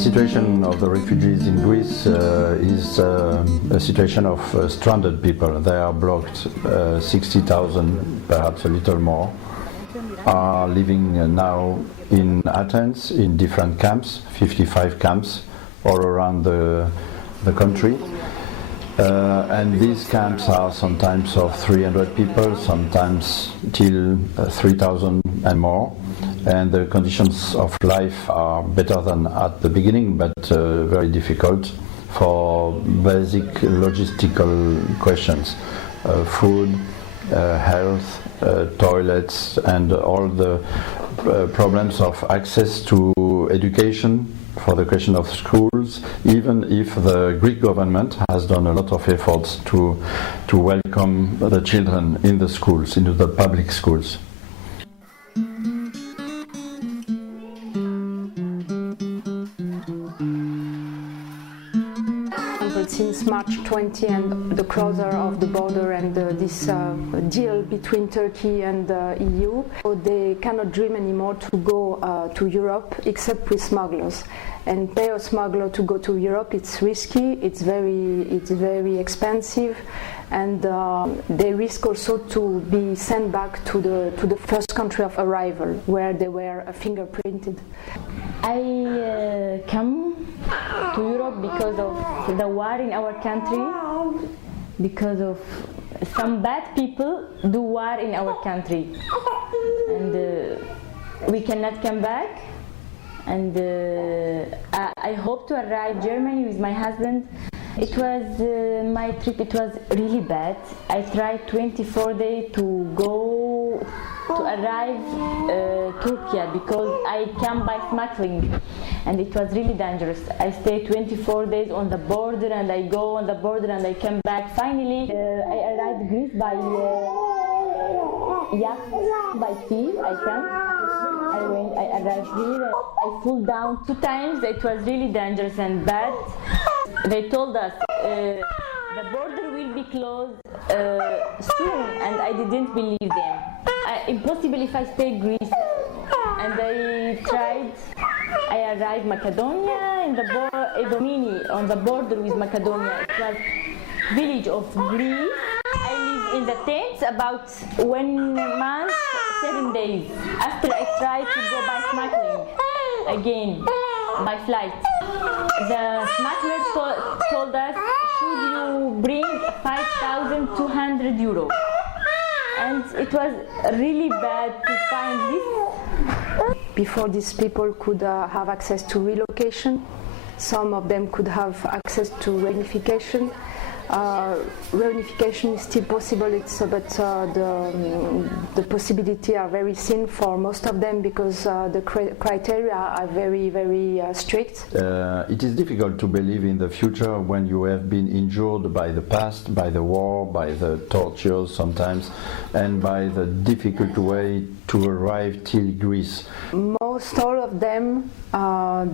situation of the refugees in Greece is a situation of stranded people. They are blocked. 60,000, perhaps a little more, are living now in Athens in different camps, 55 camps all around the country. And these camps are sometimes of 300 people, sometimes till 3,000 and more. And the conditions of life are better than at the beginning, but very difficult for basic logistical questions. Food, health, toilets, and all the problems of access to education, for the question of schools, even if the Greek government has done a lot of efforts to welcome the children in the schools, into the public schools. Since March 20 and the closure of the border and this deal between Turkey and the EU, they cannot dream anymore to go to Europe except with smugglers. And pay a smuggler to go to Europe, it's risky, it's very expensive, and they risk also to be sent back to the first country of arrival where they were fingerprinted. I come to Europe because of the war in our country, because of some bad people do war in our country, and we cannot come back. And I hope to arrive Germany with my husband. It was my trip. It was really bad. I tried 24 days to go to arrive Turkey because I come by smuggling, and it was really dangerous. I stayed 24 days on the border, and I go on the border, and I come back. Finally, I arrived Greece by by sea. I arrived here. I fell down 2 times. It was really dangerous and bad. They told us the border will be closed soon, and I didn't believe them. Impossible if I stay Greece. And I tried. I arrived Macedonia in the Edomini on the border with Macedonia. It was village of Greece. I live in the tents about 1 month, 7 days. After I tried to go by smuggling again by flight. The smuggler told us, should you bring 5,200 euro? And it was really bad to find this. Before these people could have access to relocation, some of them could have access to reunification. Reunification is still possible, but the possibility are very thin for most of them because the criteria are very, very strict. It is difficult to believe in the future when you have been injured by the past, by the war, by the tortures sometimes, and by the difficult way to arrive till Greece. Most all of them,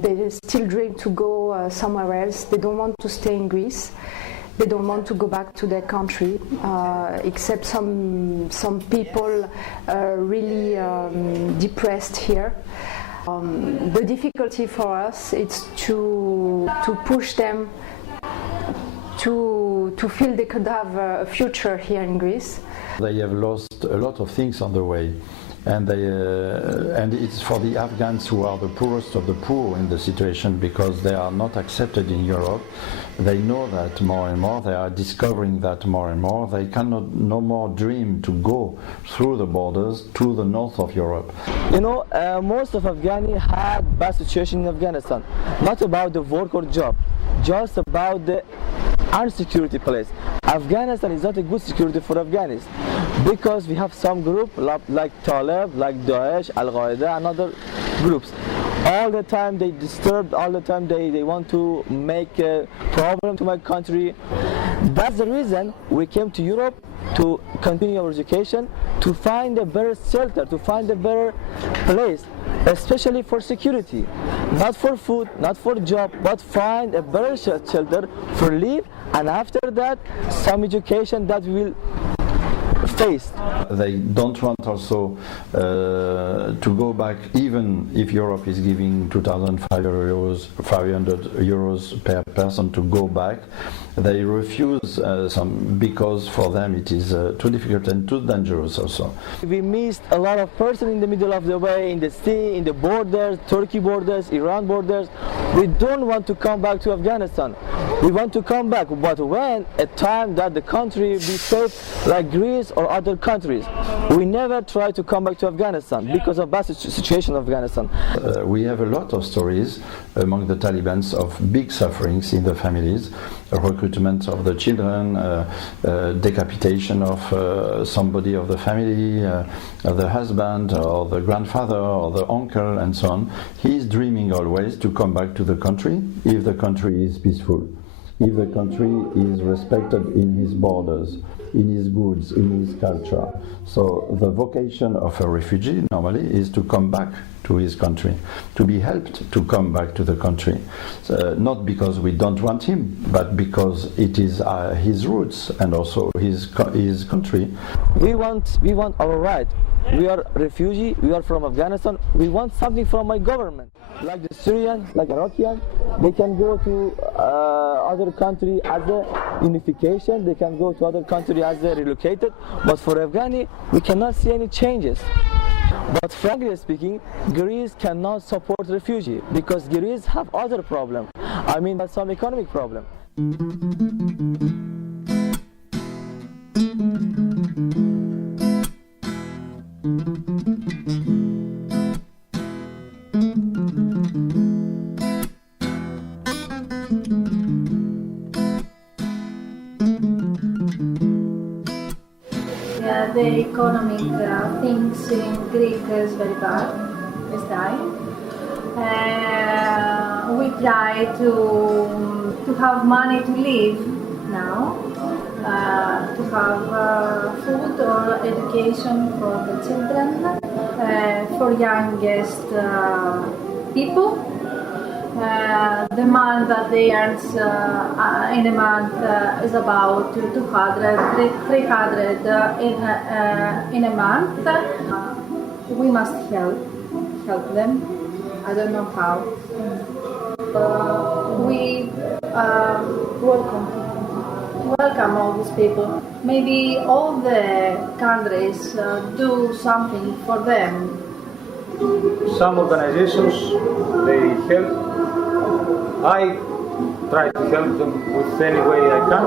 they still dream to go somewhere else. They don't want to stay in Greece. They don't want to go back to their country, except some people really depressed here. The difficulty for us is to push them to feel they could have a future here in Greece. They have lost a lot of things on the way. And it's for the Afghans who are the poorest of the poor in the situation because they are not accepted in Europe. They know that more and more. They are discovering that more and more. They cannot no more dream to go through the borders to the north of Europe. You know, most of Afghani had bad situation in Afghanistan. Not about the work or job, just about the unsecurity place. Afghanistan is not a good security for Afghanis because we have some group like Talib, like Daesh, Al-Qaeda and other groups. All the time they disturb, all the time they want to make a problem to my country. That's the reason we came to Europe to continue our education, to find a better shelter, to find a better place, especially for security. Not for food, not for job, but find a better shelter for live, and after that some education that will faced. They don't want also to go back, even if Europe is giving 2,500 euros per person to go back. They refuse because for them it is too difficult and too dangerous also. We missed a lot of persons in the middle of the way, in the sea, in the borders, Turkey borders, Iran borders. We don't want to come back to Afghanistan. We want to come back, but when a time that the country be safe like Greece or other countries. We never try to come back to Afghanistan because of bad situation of Afghanistan. We have a lot of stories among the Taliban of big sufferings in the families, recruitment of the children, decapitation of somebody of the family, the husband or the grandfather or the uncle and so on. He is dreaming always to come back to the country if the country is peaceful, if the country is respected in his borders, in his goods, in his culture. So the vocation of a refugee normally is to come back to his country, to be helped to come back to the country. Not because we don't want him, but because it is his roots and also his country. We want our right. We are refugee, we are from Afghanistan, we want something from my government. Like the Syrian, like Iraqian, they can go to other country as a unification, they can go to other country as a relocated, but for Afghani, we cannot see any changes. But frankly speaking, Greece cannot support refugee because Greece have other problem. I mean, some economic problem. The economic things in Greek is very bad this time. We try to have money to live now, to have food or education for the children, for youngest people. The month that they earn in a month is about 200, 300 in a month. We must help them. I don't know how. We welcome all these people. Maybe all the countries do something for them. Some organizations, they help. I try to help them with any way I can,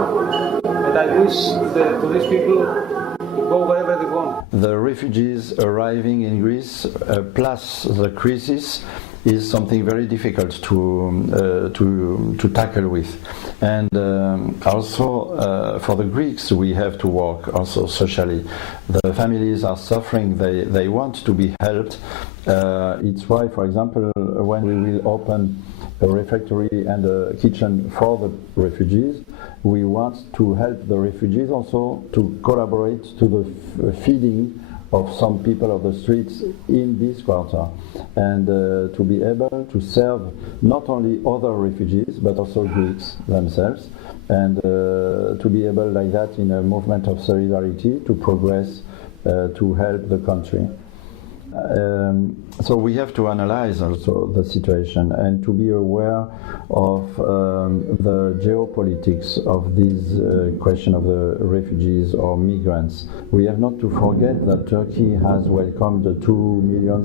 and I wish to these people to go wherever they want. The refugees arriving in Greece, plus the crisis, is something very difficult to tackle with, and also for the Greeks we have to work also socially. The families are suffering; they want to be helped. It's why, for example, when we will open a refectory and a kitchen for the refugees, we want to help the refugees also to collaborate to the feeding of some people of the streets in this quarter, and to be able to serve not only other refugees but also Greeks themselves, and to be able like that in a movement of solidarity to progress, to help the country. So we have to analyze also the situation and to be aware of the geopolitics of this question of the refugees or migrants. We have not to forget that Turkey has welcomed 2.5 million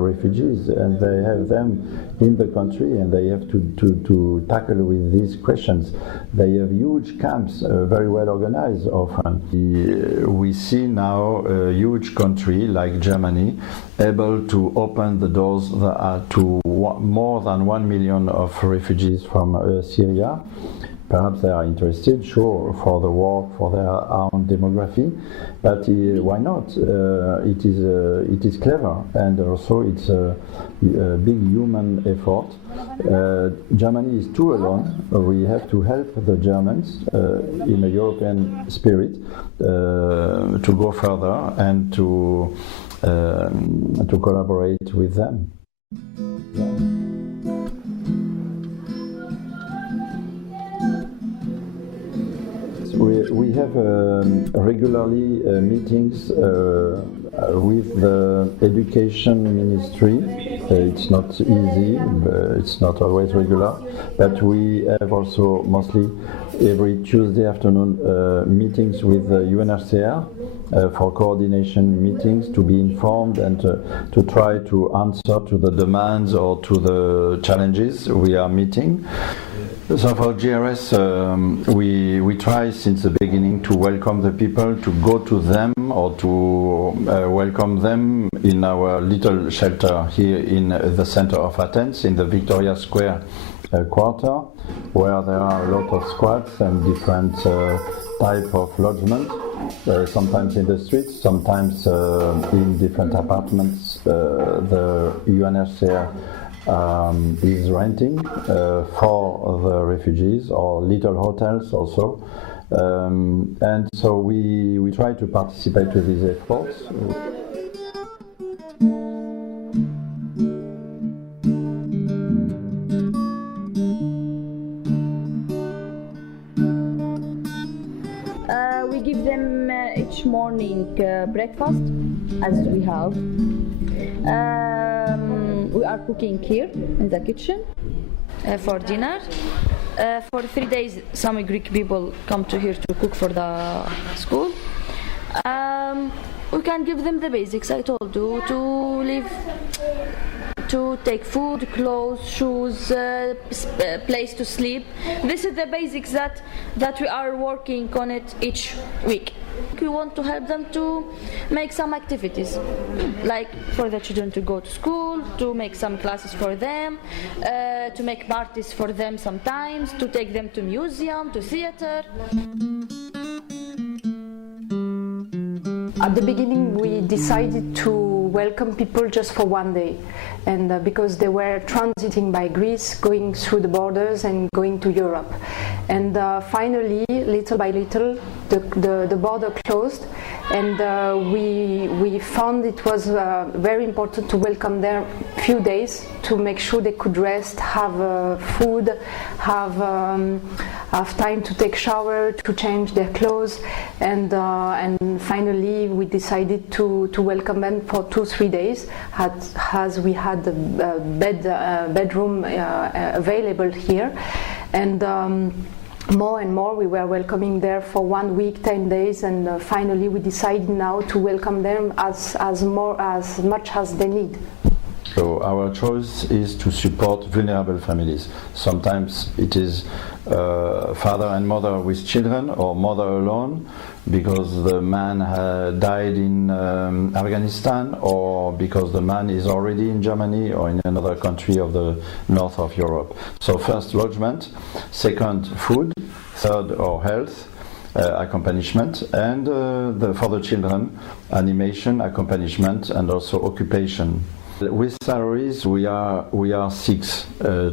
refugees, and they have them in the country, and they have to tackle with these questions. They have huge camps, very well organized often. We see now a huge country like Germany able to open the doors to more than 1 million of refugees from Syria. Perhaps they are interested, sure, for the war, for their own demography, but why not? It is clever, and also it's a big human effort. Germany is too alone. We have to help the Germans in a European spirit to go further and to collaborate with them. We have regularly meetings with the education ministry. It's not easy, it's not always regular, but we have also mostly every Tuesday afternoon meetings with the UNHCR for coordination meetings to be informed and to try to answer to the demands or to the challenges we are meeting. So for GRS, we try since the beginning to welcome the people, to go to them or to welcome them in our little shelter here in the center of Athens, in the Victoria Square quarter, where there are a lot of squats and different type of lodgement, sometimes in the streets, sometimes in different apartments the UNHCR is renting for the refugees, or little hotels also, and so we try to participate to these efforts. We give them each morning breakfast, as we have. We are cooking here in the kitchen for dinner. For 3 days, some Greek people come to here to cook for the school. We can give them the basics, I told you, to live, to take food, clothes, shoes, place to sleep. This is the basics that we are working on it each week. We want to help them to make some activities, like for the children to go to school, to make some classes for them, to make parties for them sometimes, to take them to museum, to theater. At the beginning, we decided to welcome people just for one day, and because they were transiting by Greece, going through the borders and going to Europe. And finally, little by little, the border closed, and we found it was very important to welcome them a few days to make sure they could rest, have food, have time to take shower, to change their clothes, and finally we decided to welcome them for 2-3 days, as we had the bedroom available here, and more and more we were welcoming there for 1 week, 10 days, and finally we decided now to welcome them as much as they need. So our choice is to support vulnerable families. Sometimes it is father and mother with children, or mother alone because the man died in Afghanistan, or because the man is already in Germany or in another country of the north of Europe. So first, lodgement; second, food; third, or health accompaniment, and for the children, animation, accompaniment, and also occupation. With salaries, we are 6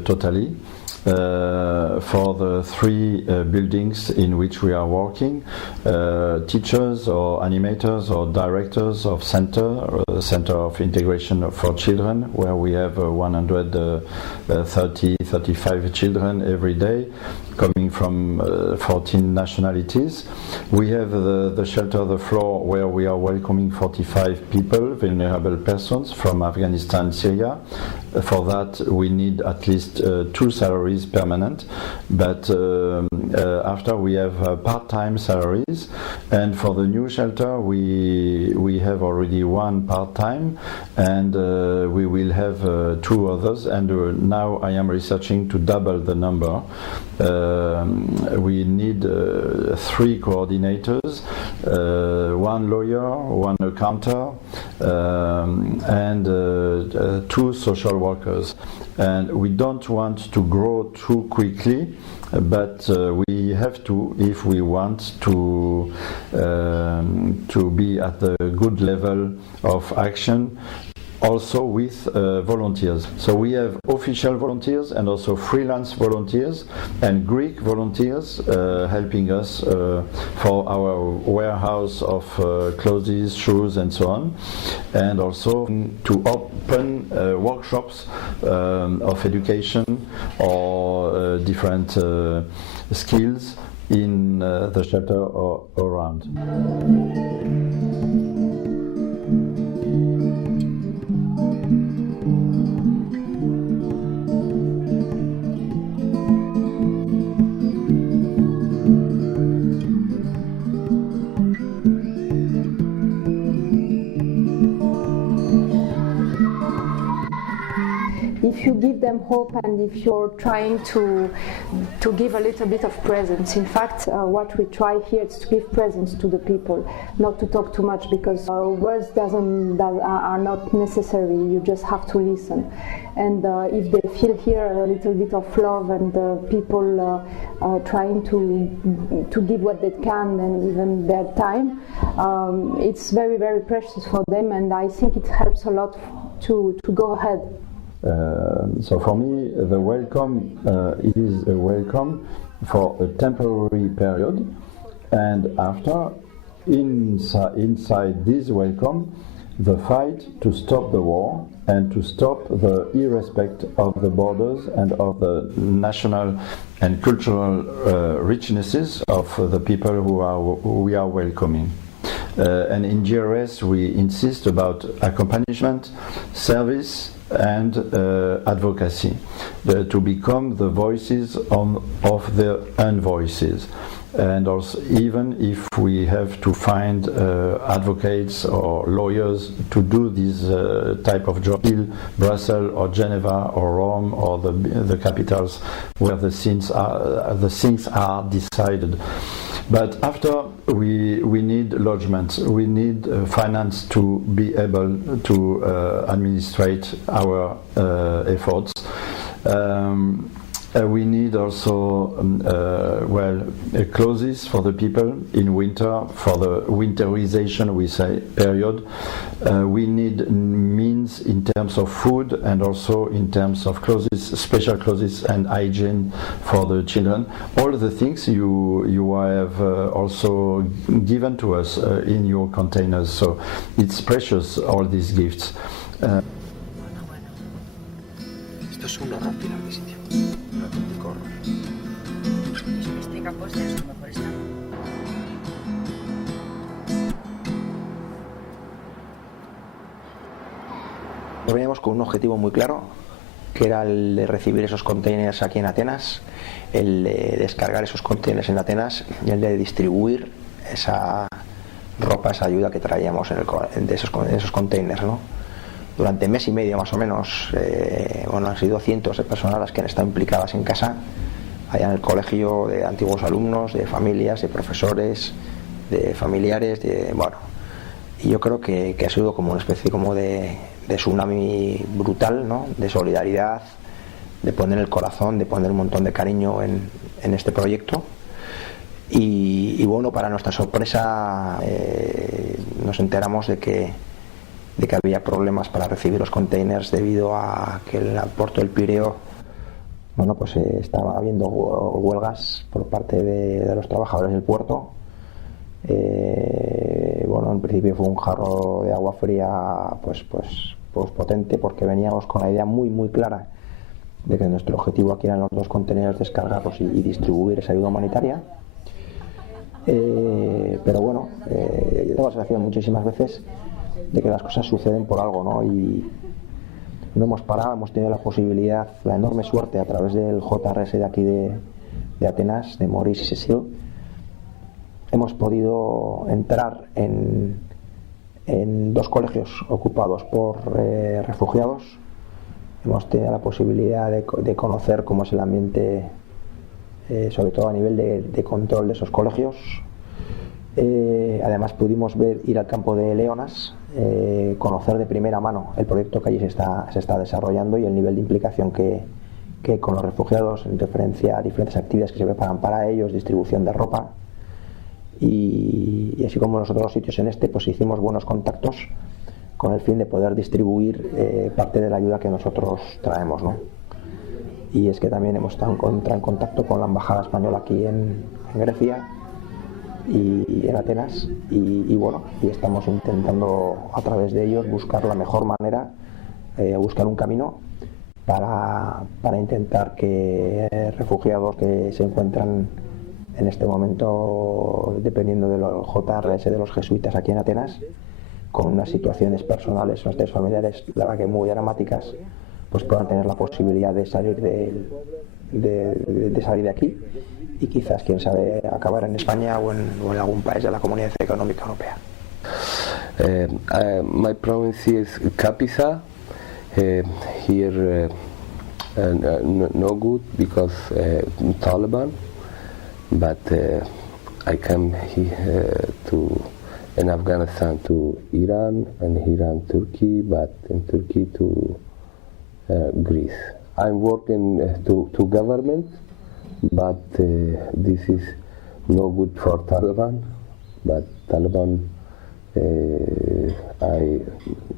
totally for the 3 buildings in which we are working: teachers or animators or directors of center of integration for children, where we have 135 children every day, coming from 14 nationalities. We have the shelter, the floor, where we are welcoming 45 people, vulnerable persons from Afghanistan, Syria. For that we need at least 2 salaries permanent, but after we have part-time salaries, and for the new shelter we have already 1 part-time, and we will have 2 others, and now I am researching to double the number. We need 3 coordinators, 1 lawyer, 1 accountant, and 2 social workers. And we don't want to grow too quickly, but we have to, if we want to be at the good level of action, also with volunteers. So we have official volunteers and also freelance volunteers and Greek volunteers helping us for our warehouse of clothes, shoes, and so on, and also to open workshops of education or different skills in the shelter or around. If you give them hope and if you're trying to give a little bit of presence, in fact what we try here is to give presence to the people, not to talk too much, because words are not necessary, you just have to listen. And if they feel here a little bit of love and people trying to give what they can and even their time, it's very, very precious for them, and I think it helps a lot to go ahead. So for me, the welcome is a welcome for a temporary period, and after, inside this welcome, the fight to stop the war and to stop the irrespect of the borders and of the national and cultural richnesses of the people who we are welcoming. And in GRS we insist about accompaniment, service and advocacy, to become the voices of the unvoices. And also, even if we have to find advocates or lawyers to do this type of job in Brussels or Geneva or Rome or the capitals where the things are decided. But after, we need lodgement, we need finance to be able to administrate our efforts. We need also clothes for the people in winter, for the winterization, we say, period. We need means in terms of food and also in terms of clothes, special clothes and hygiene for the children. All the things you have also given to us in your containers. So it's precious, all these gifts. Esto es un horror tirar de sitio. Un auténtico horror. Si mis tenga puestas, a lo mejor está. Veníamos con un objetivo muy claro, que era el de recibir esos containers aquí en Atenas, el de descargar esos containers en Atenas y el de distribuir esa ropa, esa ayuda que traíamos de esos containers, ¿no? Durante mes y medio más o menos, han sido cientos de personas las que han estado implicadas en casa, allá en el colegio, de antiguos alumnos, de familias, de profesores, de familiares, y yo creo que ha sido como una especie como de tsunami brutal, ¿no? De solidaridad, de poner el corazón, de poner un montón de cariño en este proyecto. Y bueno, para nuestra sorpresa nos enteramos de que había problemas para recibir los containers debido a que el puerto del Pireo, estaba habiendo huelgas por parte de los trabajadores del puerto. En principio fue un jarro de agua fría pues potente, porque veníamos con la idea muy muy clara de que nuestro objetivo aquí eran los dos contenedores, descargarlos y distribuir esa ayuda humanitaria. Pero bueno, yo tengo la sensación muchísimas veces de que las cosas suceden por algo, ¿no? Y no hemos parado, hemos tenido la posibilidad, la enorme suerte, a través del JRS de aquí de Atenas, de Maurice y Cecil, hemos podido entrar en dos colegios ocupados por refugiados. Hemos tenido la posibilidad de conocer cómo es el ambiente, sobre todo a nivel de control de esos colegios. Además pudimos ir al campo de Leonas, conocer de primera mano el proyecto que allí se está desarrollando y el nivel de implicación que con los refugiados, en referencia a diferentes actividades que se preparan para ellos, distribución de ropa. Y así como en los otros sitios pues hicimos buenos contactos con el fin de poder distribuir parte de la ayuda que nosotros traemos, ¿no? Y es que también hemos estado en contacto con la embajada española aquí en Grecia y en Atenas, y estamos intentando a través de ellos buscar la mejor manera, buscar un camino para intentar que refugiados que se encuentran en este momento, dependiendo de los JRS de los jesuitas aquí en Atenas, con unas situaciones personales, unas situaciones familiares, la verdad que muy dramáticas, pues puedan tener la posibilidad de salir de salir de aquí y quizás, quién sabe, acabar en España o en algún país de la Comunidad Económica Europea. My province is Kapisa. Here no good because Taliban, but I come here in Afghanistan to Iran, and Iran Turkey, but in Turkey to Greece. I'm working to government, but this is no good for Taliban. But Taliban,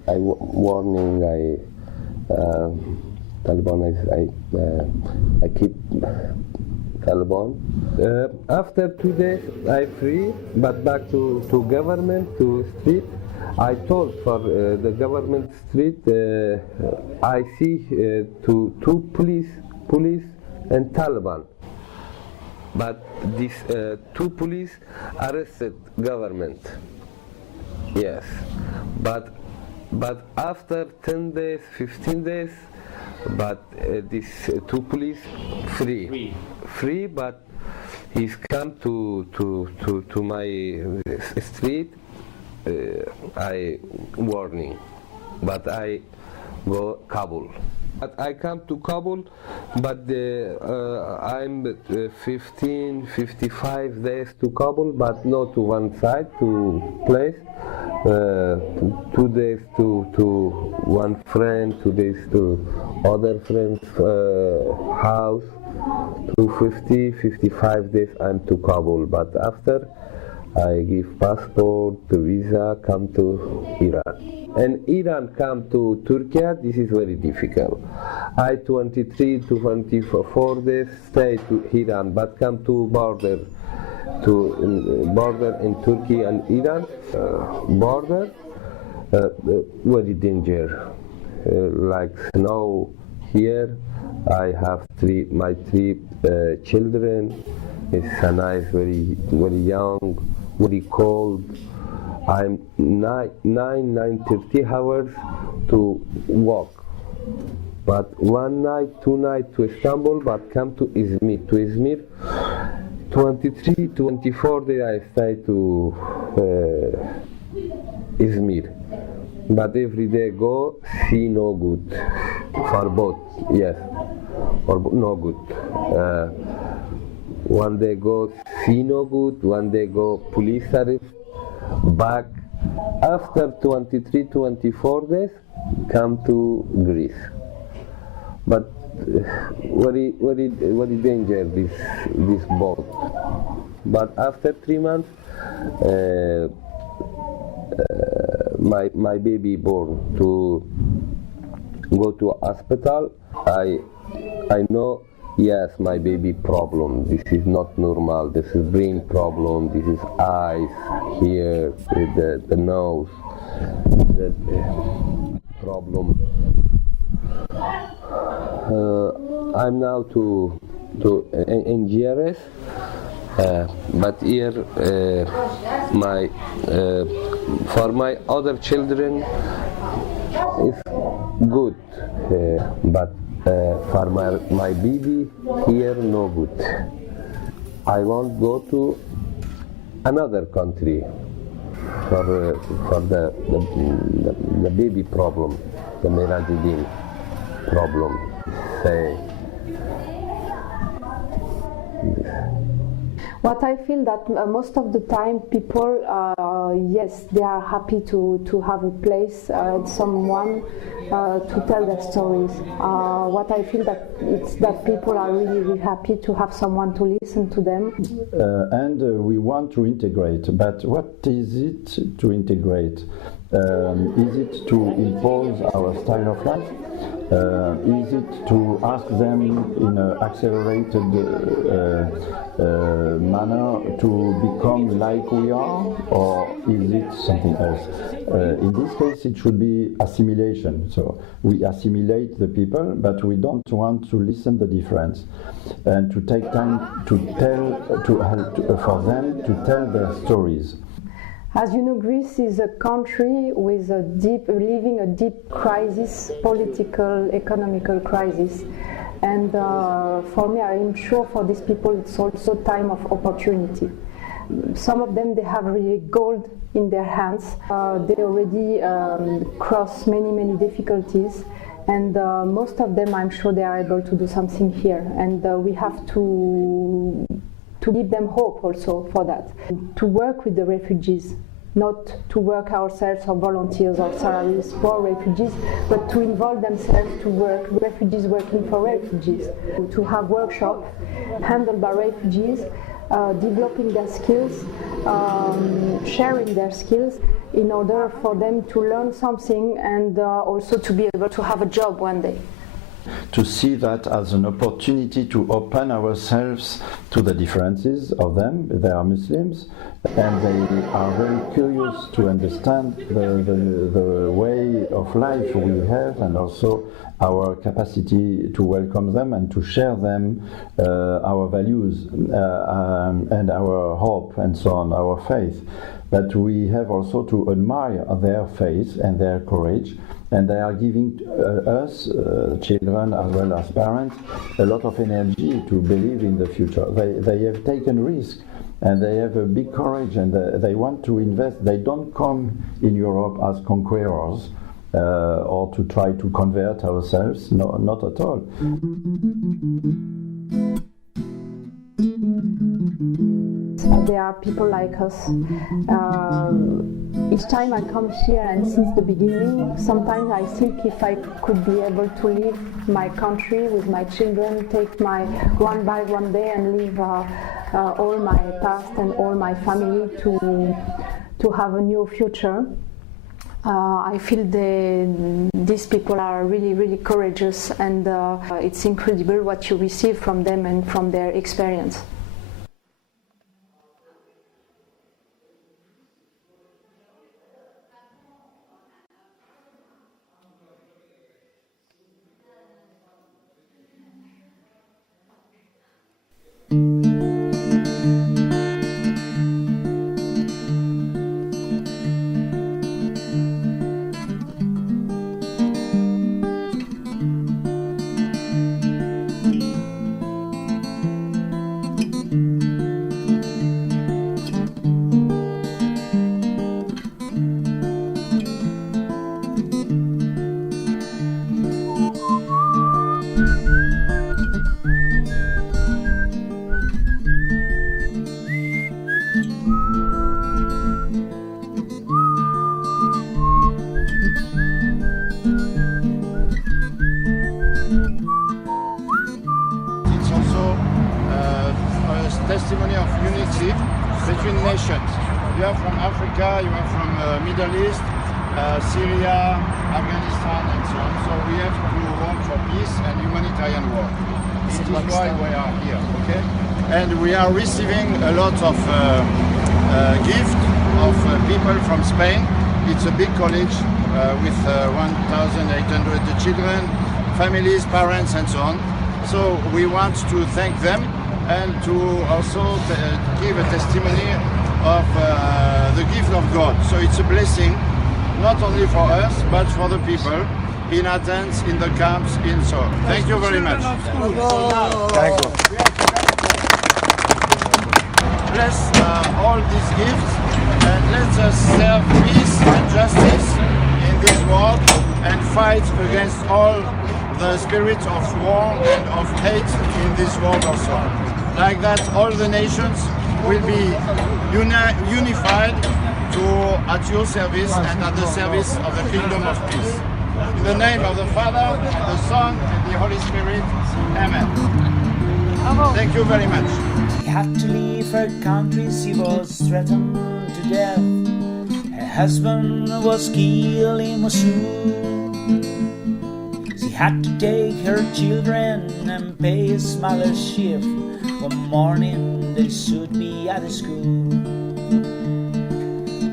I warning. Taliban I keep Taliban. After 2 days I free, but back to government, to street. I told for the government street, I see two police and Taliban. But these two police arrested government. Yes, but after 10 days, 15 days, but these two police free, but he's come to my street. I warning, but I go Kabul. But I come to Kabul, but I'm 55 days to Kabul, but not to one side, to place. 2 days to one friend, 2 days to other friend's house. To 55 days I'm to Kabul, but after I give passport, visa, come to Iran. And Iran come to Turkey, this is very difficult. I 23 to 24 days stay to Iran, but come to border in Turkey and Iran, border, very danger. Like snow here, I have my three children. Sana is very young, very cold. I'm 9:30 hours to walk. But 1 night, 2 nights to Istanbul, but come to Izmir. To Izmir, 23, 24 days I stay to Izmir. But every day go, see no good. For both, yes. Or no good. One day go, see no good. One day go, police arrest. Back. After 23, 24 days, come to Greece. But very danger this boat. But after 3 months, my baby born to go to hospital. I know, yes, my baby problem. This is not normal. This is brain problem. This is eyes here, the nose, the problem. I'm now to NGRS, but here for my other children is good, but for my baby here no good. I won't go to another country for the baby problem, the Meradidin problem. Say. What I feel that most of the time people, yes, they are happy to have a place, someone to tell their stories. What I feel that it's that people are really happy to have someone to listen to them. And we want to integrate, but what is it to integrate? Is it to impose our style of life? Is it to ask them in an accelerated manner to become like we are, or is it something else? In this case, it should be assimilation. So we assimilate the people, but we don't want to listen the difference and to take time to tell, to help for them to tell their stories. As you know, Greece is a country with living a deep crisis, political, economical crisis. And for me, I am sure for these people it's also time of opportunity. Some of them, they have really gold in their hands. They already crossed many difficulties. And most of them, I'm sure they are able to do something here. And we have to give them hope also for that. To work with the refugees, not to work ourselves or volunteers or salaries for refugees, but to involve themselves to work, refugees working for refugees, to have workshops handled by refugees, developing their skills, sharing their skills in order for them to learn something and also to be able to have a job one day. To see that as an opportunity to open ourselves to the differences of them. They are Muslims and they are very curious to understand the way of life we have and also our capacity to welcome them and to share them our values and our hope and so on, our faith. But we have also to admire their faith and their courage, and they are giving us, children as well as parents, a lot of energy to believe in the future. They have taken risk and they have a big courage and they want to invest. They don't come in Europe as conquerors or to try to convert ourselves, no, not at all. There are people like us. Each time I come here, and since the beginning, sometimes I think if I could be able to leave my country with my children, take my one by one day and leave all my past and all my family to have a new future. I feel these people are really courageous, and it's incredible what you receive from them and from their experience. Testimony of unity between nations. You are from Africa, you are from Middle East, Syria, Afghanistan and so on. So we have to work for peace and humanitarian work. This is why we are here, okay? And we are receiving a lot of gifts of people from Spain. It's a big college with 1,800 children, families, parents and so on. So we want to thank them and to also give a testimony of the gift of God. So it's a blessing, not only for us, but for the people in Athens, in the camps, in so on. Thank you very much. Thank you. Bless all these gifts and let us serve peace and justice in this world and fight against all the spirit of war and of hate in this world also. Like that, all the nations will be unified at your service and at the service of the kingdom of peace. In the name of the Father, and the Son, and the Holy Spirit. Amen. Thank you very much. She had to leave her country, she was threatened to death. Her husband was killed in Mosul. She had to take her children and pay a smaller shift. One morning they should be at the school.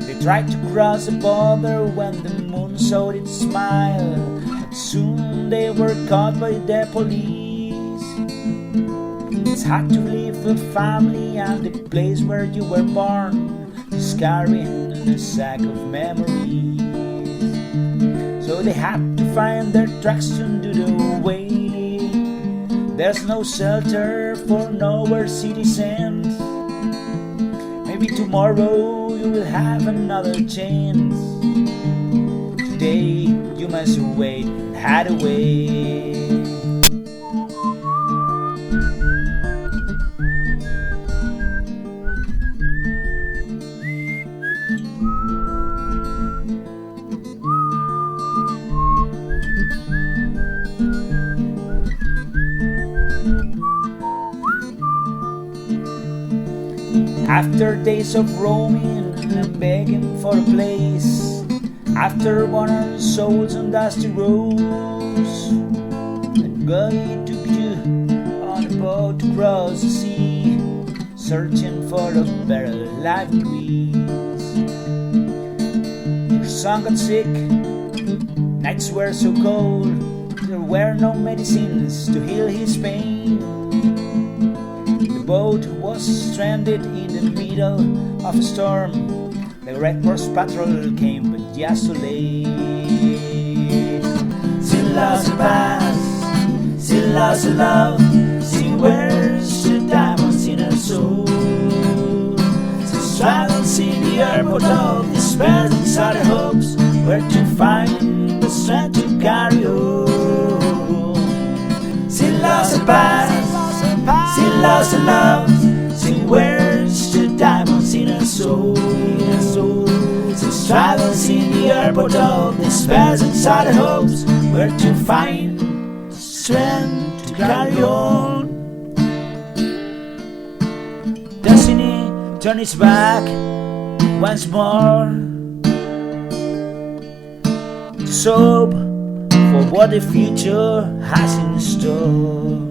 They tried to cross the border when the moon showed its smile, but soon they were caught by the police. It's hard to leave the family and the place where you were born, just carrying a sack of memories. So they had to find their tracks to do the way. There's no shelter for nowhere citizens. Maybe tomorrow you will have another chance. Today you must wait and hide away. After days of roaming and begging for a place, after worn souls on dusty roads, and God took you on a boat to cross the sea, searching for a better life in Greece. Your son got sick, nights were so cold, there were no medicines to heal his pain. The boat was stranded in the middle of a storm. The Red Cross patrol came, but just too late. She lost her past, she lost her love, she wears the diamonds in her soul. She struggles in the airport of despair inside her hopes, where to find the strength to carry on. She lost her past, she lost her love, she wears the diamonds in her soul. She struggles in the airport of despair inside her hopes, where to find strength to carry on. Destiny turns its back once more to hope for what the future has in store.